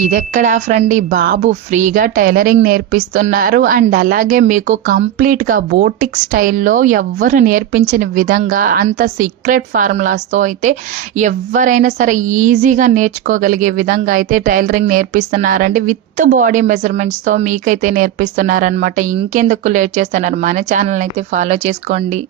ఇదెక్కడ ఫ్రెండ్, ఈ బాబు ఫ్రీగా టైలరింగ్ నేర్పిస్తున్నారు. అండ్ అలాగే మీకు కంప్లీట్గా బోటిక్ స్టైల్లో ఎవ్వరు నేర్పించిన విధంగా అంత సీక్రెట్ ఫార్ములాస్తో అయితే ఎవరైనా సరే ఈజీగా నేర్చుకోగలిగే విధంగా అయితే టైలరింగ్ నేర్పిస్తున్నారండి. విత్ బాడీ మెజర్మెంట్స్తో మీకైతే నేర్పిస్తున్నారనమాట. ఇంకెందుకు లేట్ చేస్తున్నారు, మన ఛానల్ అయితే ఫాలో చేసుకోండి.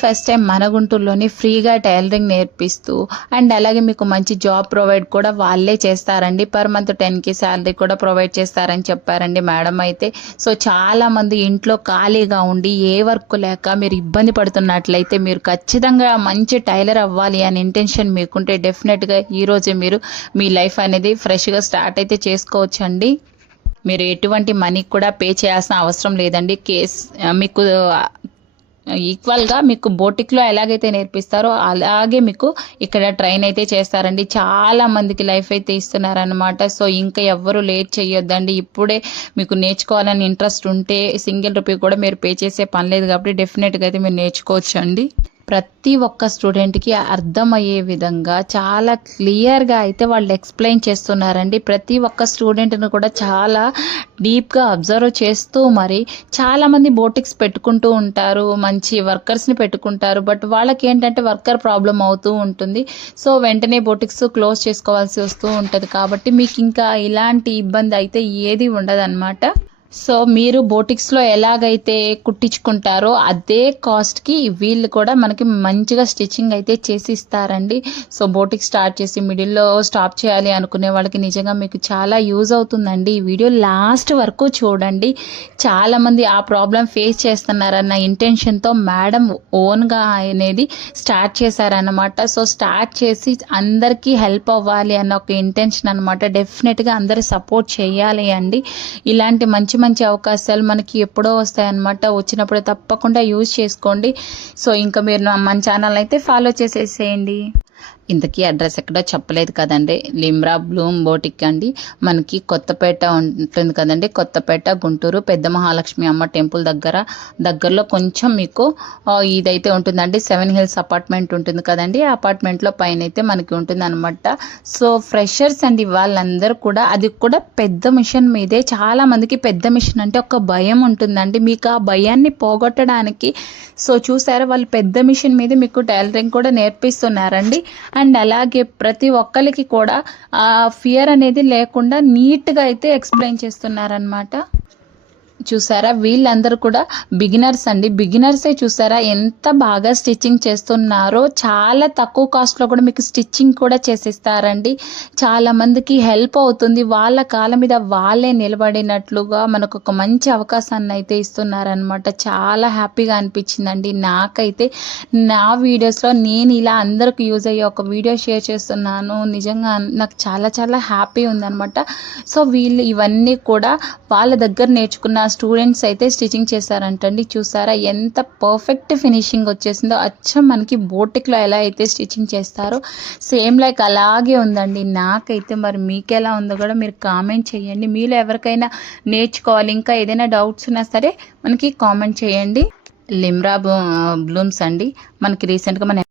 ఫస్ట్ టైం మన గుంటూరులోని ఫ్రీగా టైలరింగ్ నేర్పిస్తూ అండ్ అలాగే మీకు మంచి జాబ్ ప్రొవైడ్ కూడా వాళ్ళే చేస్తారండి. పర్ మంత్ 10K శాలరీ కూడా ప్రొవైడ్ చేస్తారని చెప్పారండి మేడం అయితే. సో చాలా మంది ఇంట్లో ఖాళీగా ఉండి ఏ వర్క్ లేక మీరు ఇబ్బంది పడుతున్నట్లయితే మీరు ఖచ్చితంగా మంచి టైలర్ అవ్వాలి అని ఇంటెన్షన్ మీకుంటే డెఫినెట్గా ఈరోజే మీరు మీ లైఫ్ అనేది ఫ్రెష్గా స్టార్ట్ అయితే చేసుకోవచ్చండి. మీరు ఎటువంటి మనీ కూడా పే చేయాల్సిన అవసరం లేదండి. మీకు ఈక్వల్గా మీకు బోటిక్లో ఎలాగైతే నేర్పిస్తారో అలాగే మీకు ఇక్కడ ట్రైన్ అయితే చేస్తారండి. చాలా మందికి లైఫ్ అయితే ఇస్తున్నారనమాట. సో ఇంకా ఎవ్వరూ లేట్ చేయొద్దండి. ఇప్పుడే మీకు నేర్చుకోవాలని ఇంట్రెస్ట్ ఉంటే సింగిల్ రూపీ కూడా మీరు పే చేసే పని లేదు కాబట్టి డెఫినెట్గా అయితే మీరు నేర్చుకోవచ్చు అండి. ప్రతి ఒక్క స్టూడెంట్కి అర్థమయ్యే విధంగా చాలా క్లియర్గా అయితే వాళ్ళు ఎక్స్ప్లెయిన్ చేస్తున్నారండి. ప్రతి ఒక్క స్టూడెంట్ని కూడా చాలా డీప్గా అబ్జర్వ్ చేస్తూ మరి చాలామంది బోటిక్స్ పెట్టుకుంటూ ఉంటారు, మంచి వర్కర్స్ని పెట్టుకుంటారు. బట్ వాళ్ళకి ఏంటంటే వర్కర్ ప్రాబ్లం అవుతూ ఉంటుంది. సో వెంటనే బోటిక్స్ క్లోజ్ చేసుకోవాల్సి వస్తూ ఉంటుంది. కాబట్టి మీకు ఇంకా ఇలాంటి ఇబ్బంది అయితే ఏది ఉండదన్నమాట. సో మీరు బోటిక్స్లో ఎలాగైతే కుట్టించుకుంటారో అదే కాస్ట్కి వీళ్ళు కూడా మనకి మంచిగా స్టిచ్చింగ్ అయితే చేసి ఇస్తారండి. సో బోటిక్ స్టార్ట్ చేసి మిడిల్లో స్టాప్ చేయాలి అనుకునే వాళ్ళకి నిజంగా మీకు చాలా యూజ్ అవుతుందండి. ఈ వీడియో లాస్ట్ వరకు చూడండి. చాలామంది ఆ ప్రాబ్లం ఫేస్ చేస్తున్నారన్న ఇంటెన్షన్తో మేడం ఓన్గా అనేది స్టార్ట్ చేశారనమాట. సో స్టార్ట్ చేసి అందరికీ హెల్ప్ అవ్వాలి అన్న ఒక ఇంటెన్షన్ అనమాట. డెఫినెట్గా అందరూ సపోర్ట్ చేయాలి అండి. ఇలాంటి మంచి మంచి అవకాశాలు మనకి ఎప్పుడో వస్తాయన్నమాట. వచ్చినప్పుడు తప్పకుండా యూజ్ చేసుకోండి. సో ఇంకా మీరు మన ఛానల్ అయితే ఫాలో చేసేసేయండి. ఇంతకీ అడ్రస్ ఎక్కడో చెప్పలేదు కదండి. లిమ్రా బ్లూమ్ బోటిక్ అండి. మనకి కొత్తపేట ఉంటుంది కదండి, కొత్తపేట గుంటూరు పెద్ద మహాలక్ష్మి అమ్మ టెంపుల్ దగ్గరలో కొంచెం మీకు ఇదైతే ఉంటుందండి. 7 Hills అపార్ట్మెంట్ ఉంటుంది కదండి, ఆ అపార్ట్మెంట్లో పైన అయితే మనకి ఉంటుంది అనమాట. సో ఫ్రెషర్స్ అండి వాళ్ళందరూ కూడా, అది కూడా పెద్ద మిషన్ మీదే. చాలా మందికి పెద్ద మిషన్ అంటే ఒక భయం ఉంటుందండి. మీకు ఆ భయాన్ని పోగొట్టడానికి సో చూసారా వాళ్ళు పెద్ద మిషన్ మీద మీకు టైలరింగ్ కూడా నేర్పిస్తున్నారండి. అండ్ అలాగే ప్రతి ఒక్కరికి కూడా ఆ ఫియర్ అనేది లేకుండా నీట్గా అయితే ఎక్స్ప్లెయిన్ చేస్తున్నారనమాట. చూసారా వీళ్ళందరూ కూడా బిగినర్స్ అండి. బిగినర్సే చూసారా ఎంత బాగా స్టిచ్చింగ్ చేస్తున్నారో. చాలా తక్కువ కాస్ట్లో కూడా మీకు స్టిచ్చింగ్ కూడా చేసిస్తారండి. చాలా మందికి హెల్ప్ అవుతుంది. వాళ్ళ కాళ్ళ మీద వాళ్ళే నిలబడినట్లుగా మనకు ఒక మంచి అవకాశాన్ని అయితే ఇస్తున్నారనమాట. చాలా హ్యాపీగా అనిపించిందండి నాకైతే. నా వీడియోస్లో నేను ఇలా అందరికి యూజ్ అయ్యే ఒక వీడియో షేర్ చేస్తున్నాను. నిజంగా నాకు చాలా చాలా హ్యాపీ ఉందనమాట. సో వీళ్ళు ఇవన్నీ కూడా వాళ్ళ దగ్గర నేర్చుకున్న స్టూడెంట్స్ అయితే స్టిచ్చింగ్ చేశారంటండి. చూసారా ఎంత పర్ఫెక్ట్ ఫినిషింగ్ వచ్చేసిందో. అచ్చం మనకి బోటిక్లో ఎలా అయితే స్టిచ్చింగ్ చేస్తారో సేమ్ లైక్ అలాగే ఉందండి నాకైతే. మరి మీకు ఎలా ఉందో కూడా మీరు కామెంట్ చేయండి. మీలో ఎవరికైనా నేర్చుకోవాలి ఇంకా ఏదైనా డౌట్స్ ఉన్నా సరే మనకి కామెంట్ చేయండి. లిమ్రా బ్లూమ్స్ అండి మనకి రీసెంట్గా మన